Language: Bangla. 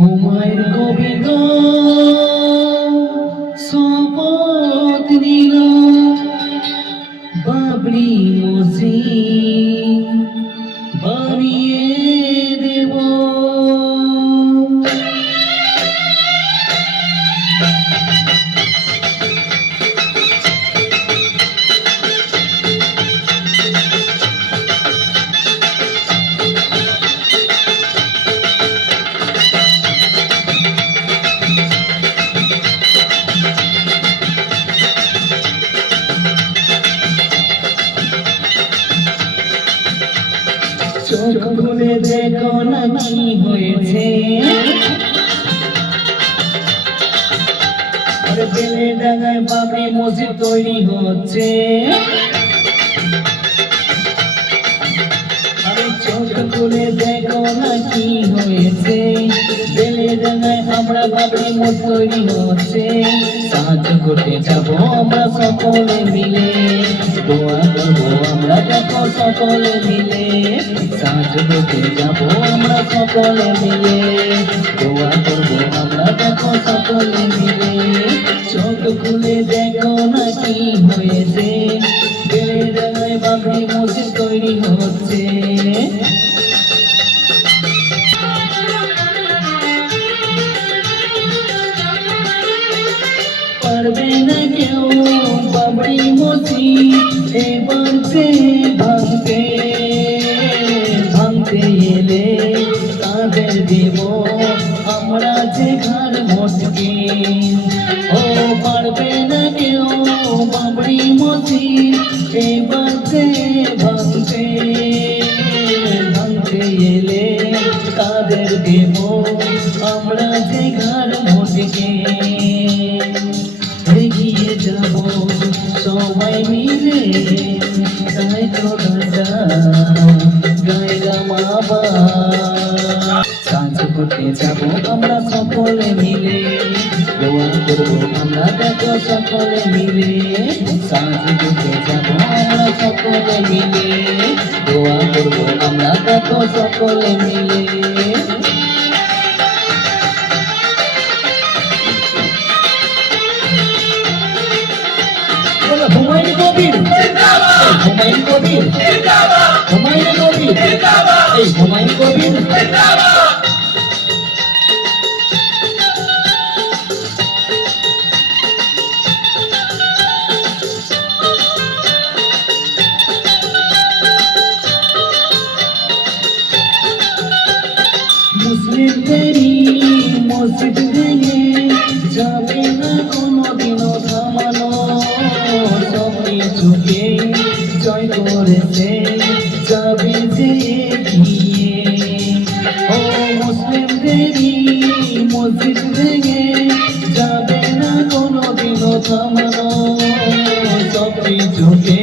হুমায়ুন কবির শপথ নিল বাবরি মসজিদ বানিয়ে দেব। চোখ খুলে দেখো না কি হয়েছে, আরে বেলেডাঙায় বাবরি মসজিদ তৈরি হচ্ছে। আরে চোখ খুলে দেখো না কি হয়েছে, বেলেডাঙায় আমরা বাবরি মসজিদ তৈরি হচ্ছে। সাহায্য করতে যাবো আমরা সকলে মিলে, দোয়া করবো আমরা দেখো সকলে মিলে। সাহায্য করতে যাবো আমরা সকলে মিলে, দোয়া করবো আমরা দেখো সকলে মিলে। চোখ খুলে দেখো না কি হয়েছে, বেলেডাঙায় বাবরি মসজিদ তৈরি হচ্ছে। পারবে না কেউ বাবরি মসজিদ এবার সে ভাঙতে, ভাঙতে এলে তাদের দেব আমরা যে ঘর মসকে। ও পারবে না কেউ বাবরি মসজিদ এবার সে ভাঙতে, ভাঙতে এলে তাদের দেব আমরা যে ঘর মসকে। এগিয়ে যাব সবাই মিলে, গাই তো দাদা গাই রামাবা। সাহায্য করতে যাব আমরা সকলে মিলে, দোয়া করবো আমরা দেখো সকলে মিলে। সাহায্য করতে যাব আমরা সকলে মিলে, দোয়া করবো আমরা দেখো সকলে মিলে। হুমায়ুন কবির জিন্দাবাদ, হুমায়ুন কবির জিন্দাবাদ, হুমায়ুন কবির জিন্দাবাদ, এই হুমায়ুন কবির জিন্দাবাদ। মুসলিমদেরই মসজিদ ভেঙে যাবে না কোনোদিনও থামানো, সব কিছুকে জয় করেছে যাবে যে এগিয়ে। ও মুসলিমদেরই মসজিদ ভেঙে যাবে না কোনোদিনও থামানো, সব কিছুকে